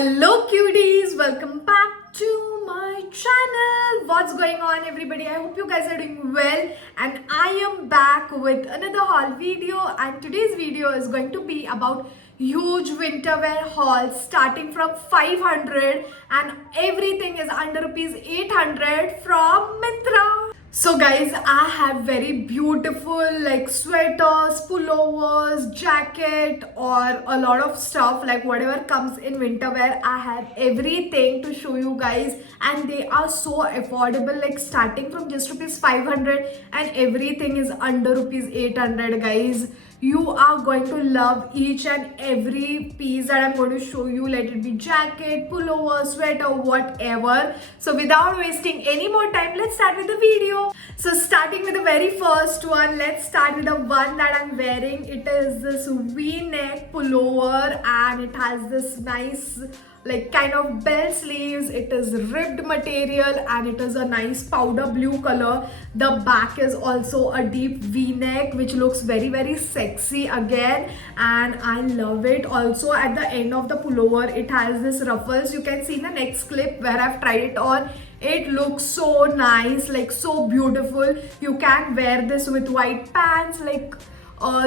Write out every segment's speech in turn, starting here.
Hello cuties, welcome back to my channel. What's going on everybody? I hope you guys are doing well and I am back with another haul video, and today's video is going to be about huge winter wear hauls starting from 500 and everything is under rupees 800 from Myntra. So guys, I have very beautiful like sweaters, pullovers, jacket or a lot of stuff, like whatever comes in winter wear. I have everything to show you guys and they are so affordable, like starting from just rupees 500 and everything is under rupees 800 guys. You are going to love each and every piece that I'm going to show you, let it be jacket, pullover, sweater, whatever. So without wasting any more time, let's start with the video. So starting with the very first one, let's start with the one that I'm wearing. It is this V-neck pullover and it has this nice like kind of bell sleeves. It is ribbed material and it is a nice powder blue color. The back is also a deep V-neck which looks very sexy again, and I love it. Also at the end of the pullover it has this ruffles. You can see in the next clip where I've tried it on. It looks so nice, like so beautiful. You can wear this with white pants, like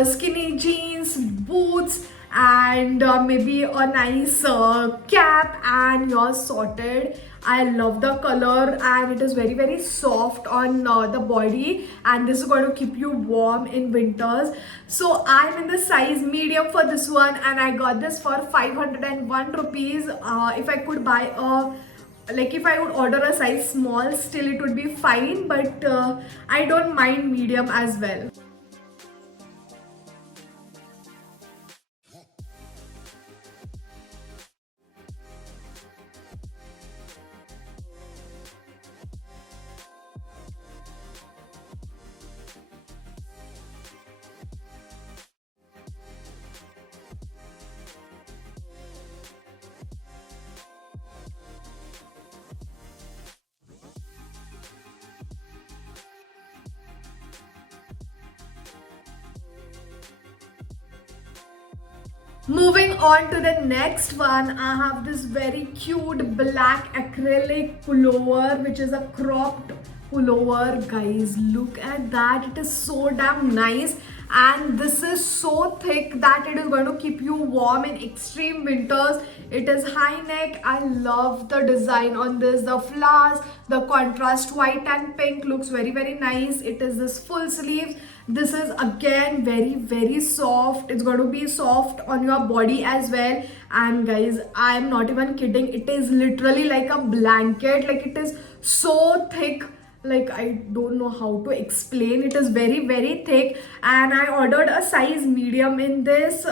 skinny jeans, boots, and maybe a nice cap, and you're sorted. I love the color and it is very soft on the body, and this is going to keep you warm in winters. So I'm in the size medium for this one and I got this for 501 rupees. If I could buy a if I would order a size small, still it would be fine, but I don't mind medium as well. Moving on to the next one, I have this very cute black acrylic pullover which is a cropped pullover. Guys, look at that. It is so damn nice and this is so thick that it is going to keep you warm in extreme winters. It is high neck. I love the design on this. The flowers, the contrast white and pink looks very nice. It is this full sleeve. This is again very soft. It's going to be soft on your body as well, and guys, I am not even kidding, it is literally like a blanket. Like it is so thick, like I don't know how to explain. It is very thick and I ordered a size medium in this.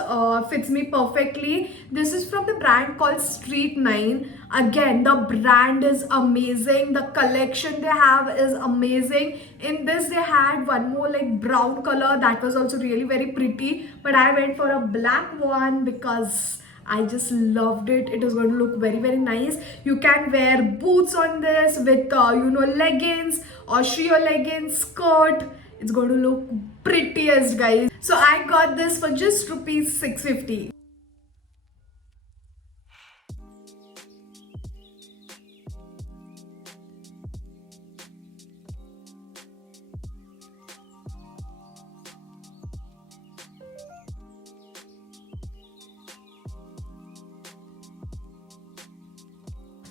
Fits me perfectly. This is from the brand called Street 9. Again, the brand is amazing. The collection they have is amazing. In this they had one more like brown color that was also really very pretty, but I went for a black one because I just loved it. It is going to look very nice. You can wear boots on this with leggings or sheer leggings, skirt. It's going to look prettiest, guys. So I got this for just rupees 650.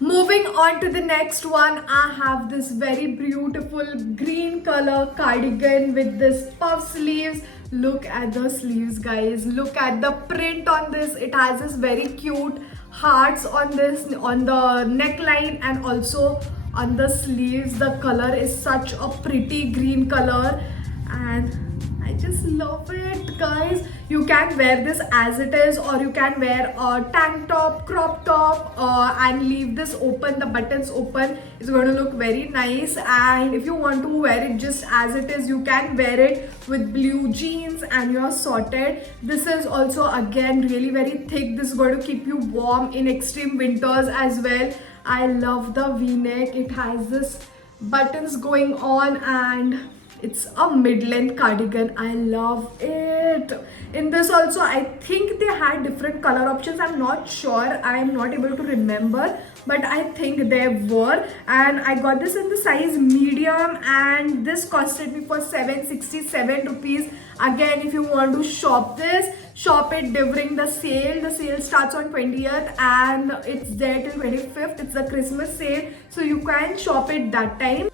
Moving on to the next one, I have this very beautiful green color cardigan with this puff sleeves. Look at the sleeves, guys. Look at the print on this. It has this very cute hearts on this, on the neckline and also on the sleeves. The color is such a pretty green color and I just love it, guys. You can wear this as it is or you can wear a tank top, crop top and leave this open, the buttons open. It's going to look very nice, and if you want to wear it just as it is, you can wear it with blue jeans and you're sorted. This is also again really very thick. This is going to keep you warm in extreme winters as well. I love the V-neck. It has this buttons going on and it's a mid-length cardigan. I love it. In this also, I think they had different color options. I'm not sure, I am not able to remember, but I think there were. And I got this in the size medium, and this costed me for 767 rupees. Again, if you want to shop this, shop it during the sale. The sale starts on 20th and it's there till 25th. It's the Christmas sale, so you can shop it that time.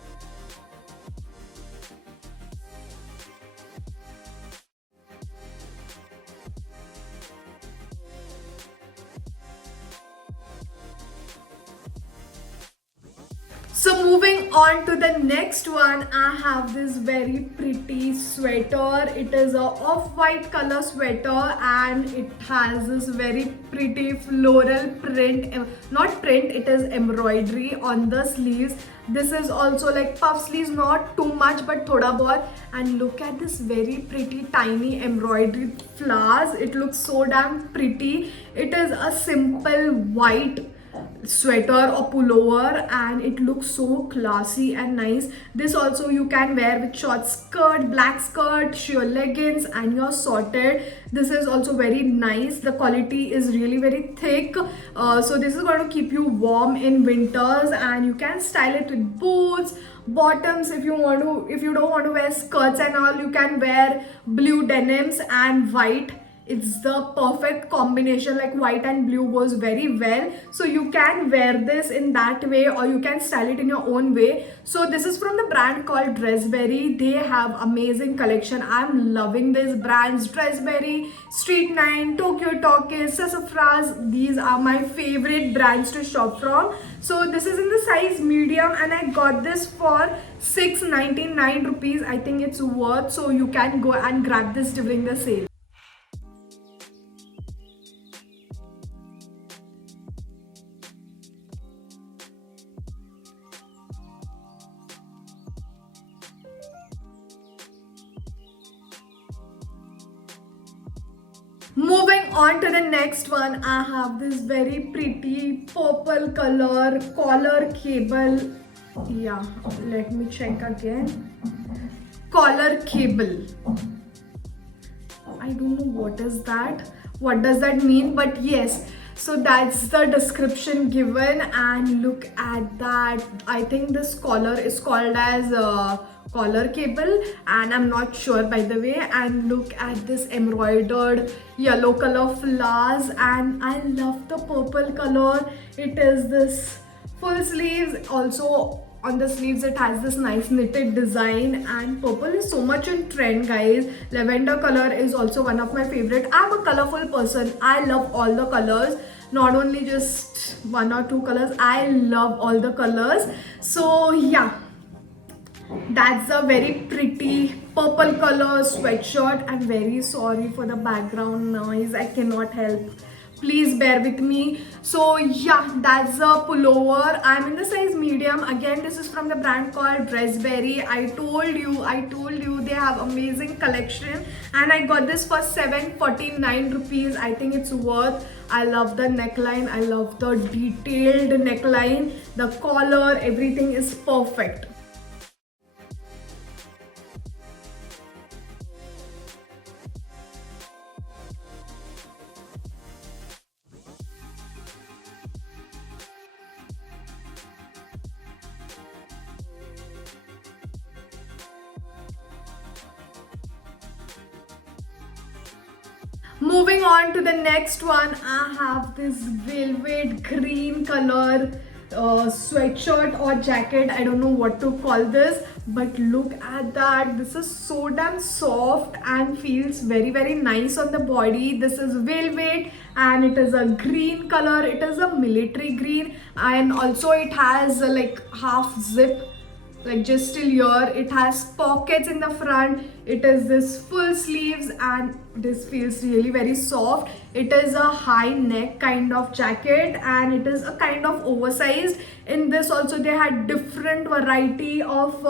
So moving on to the next one, I have this very pretty sweater. It is a off-white color sweater and it has this very pretty floral print, not print, it is embroidery on the sleeves. This is also like puff sleeves, not too much but thoda bahut. And look at this very pretty tiny embroidery flowers. It looks so damn pretty. It is a simple white sweater or pullover and it looks so classy and nice. This also you can wear with short skirt, black skirt, sheer leggings, and you're sorted. This is also very nice. The quality is really very thick, so this is going to keep you warm in winters, and you can style it with boots, bottoms. If you don't want to wear skirts and all, you can wear blue denims and white. It's the perfect combination, like white and blue goes very well. So you can wear this in that way, or you can style it in your own way. So this is from the brand called Dressberry. They have amazing collection. I'm loving this brands. Dressberry, Street 9, Tokyo Talkies, Sassafras. These are my favorite brands to shop from. So this is in the size medium and I got this for 699 rupees. I think it's worth, so you can go and grab this during the sale. Moving on to the next one, I have this very pretty purple color collar cable. Yeah, let me check again. Collar cable. I don't know what is that. What does that mean? But yes, so that's the description given, and look at that. I think this collar is called as collar cable, and I'm not sure by the way. And look at this embroidered yellow color flowers, and I love the purple color. It is this full sleeves. Also on the sleeves it has this nice knitted design, and purple is so much in trend, guys. Lavender color is also one of my favorite. I'm a colorful person. I love all the colors, not only just one or two colors. I love all the colors. So yeah, that's a very pretty purple color sweatshirt. I'm very sorry for the background noise. I cannot help. Please bear with me. So yeah, that's a pullover. I'm in the size medium. Again, this is from the brand called Dressberry. I told you they have amazing collection, and I got this for 749 rupees. I think it's worth. I love the neckline. I love the detailed neckline. The collar, everything is perfect. Moving on to the next one, I have this velvet green color sweatshirt or jacket. I don't know what to call this, but look at that. This is so damn soft and feels very, very nice on the body. This is velvet and it is a green color. It is a military green, and also it has like half zip, like just till here. It has pockets in the front. It is this full sleeves, and this feels really very soft. It is a high neck kind of jacket, and it is a kind of oversized. In this also they had different variety of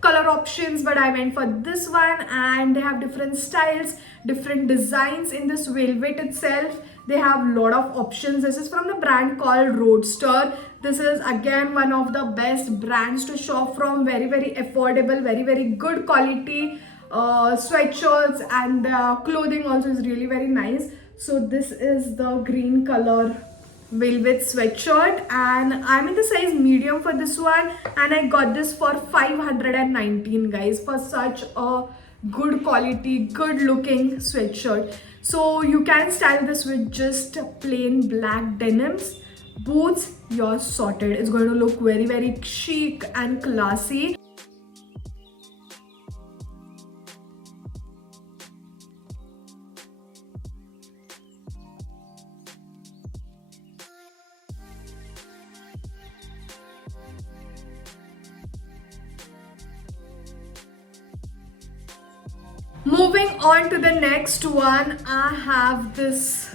color options, but I went for this one, and they have different styles, different designs in this velvet itself. They have a lot of options. This is from the brand called Roadster. This is again one of the best brands to shop from. Very, very affordable, very, very good quality. sweatshirts, and the clothing also is really very nice. So this is the green color velvet sweatshirt, and I'm in the size medium for this one, and I got this for 519 guys, for such a good quality, good looking sweatshirt. So you can style this with just plain black denims, boots, you're sorted. It's going to look very, very chic and classy. Moving on to the next one, I have this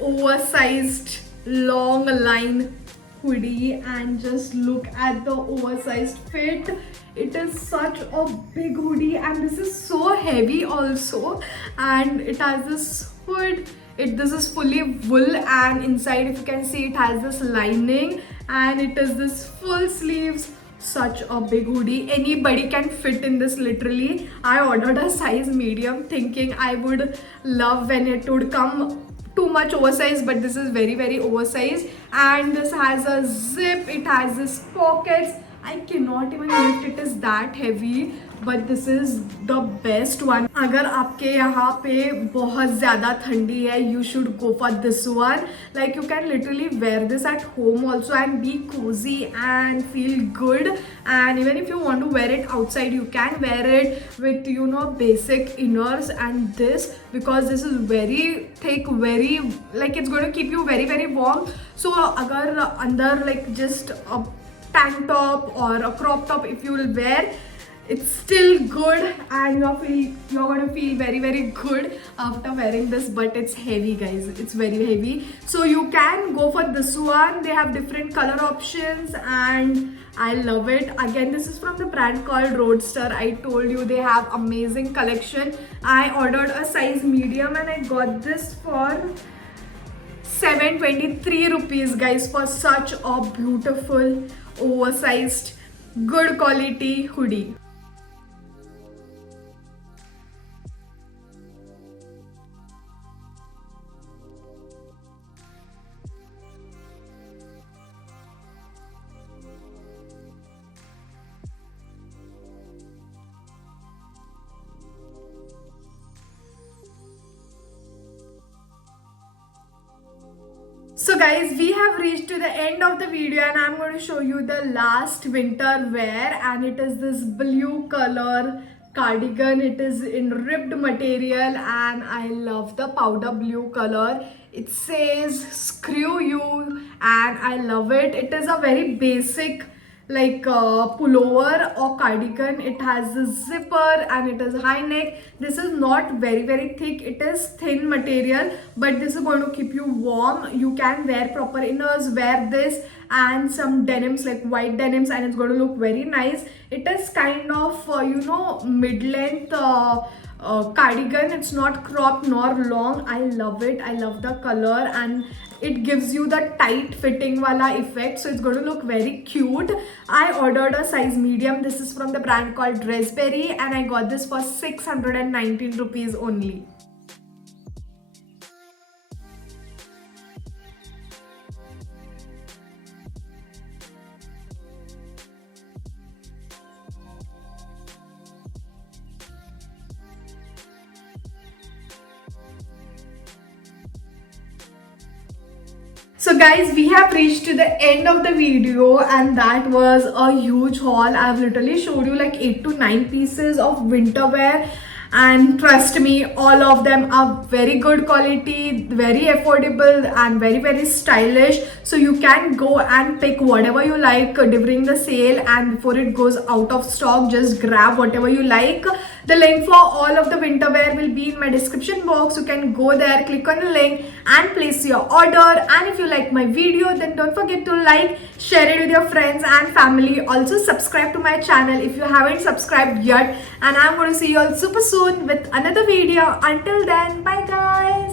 oversized long line hoodie, and just look at the oversized fit. It is such a big hoodie, and this is so heavy also, and it has this hood. This is fully wool, and inside, if you can see, it has this lining, and it is this full sleeves. Such a big hoodie, anybody can fit in this literally. I ordered a size medium thinking I would love when it would come too much oversized, but this is very, very oversized, and this has a zip, it has this pockets. I cannot even lift, it is that heavy, but this is the best one. अगर आपके यहाँ पे बहुत ज़्यादा ठंडी है, you should go for this one. Like you can literally wear this at home also and be cozy and feel good. And even if you want to wear it outside, you can wear it with, you know, basic inners and this, because this is very thick, very, like it's going to keep you very, very warm. So अगर अंदर like just a tank top or a crop top, if you will wear, it's still good, and you're gonna feel very, very good after wearing this. But it's heavy guys, it's very heavy, so you can go for this one. They have different color options, and I love it. Again, this is from the brand called Roadster. I told you they have amazing collection. I ordered a size medium, and I got this for 723 rupees guys, for such a beautiful oversized good quality hoodie. So guys, we have reached to the end of the video, and I'm going to show you the last winter wear, and it is this blue color cardigan. It is in ribbed material, and I love the powder blue color. It says screw you, and I love it. It is a very basic like pullover or cardigan. It has a zipper and it is high neck. This is not very, very thick, it is thin material, but this is going to keep you warm. You can wear proper inners, wear this and some denims like white denims, and it's going to look very nice. It is kind of you know, mid-length cardigan. It's not cropped nor long. I love it. I love the color, and it gives you the tight fitting wala effect, so it's going to look very cute. I ordered a size medium. This is from the brand called Dressberry, and I got this for 619 rupees only. So guys, we have reached to the end of the video, and that was a huge haul. I've literally showed you like 8 to 9 pieces of winter wear, and trust me, all of them are very good quality, very affordable and very, very stylish. So you can go and pick whatever you like during the sale, and before it goes out of stock, just grab whatever you like. The link for all of the winter wear will be in my description box. You can go there, click on the link and place your order. And if you like my video, then don't forget to like, share it with your friends and family. Also subscribe to my channel if you haven't subscribed yet. And I'm going to see you all super soon with another video. Until then, bye guys.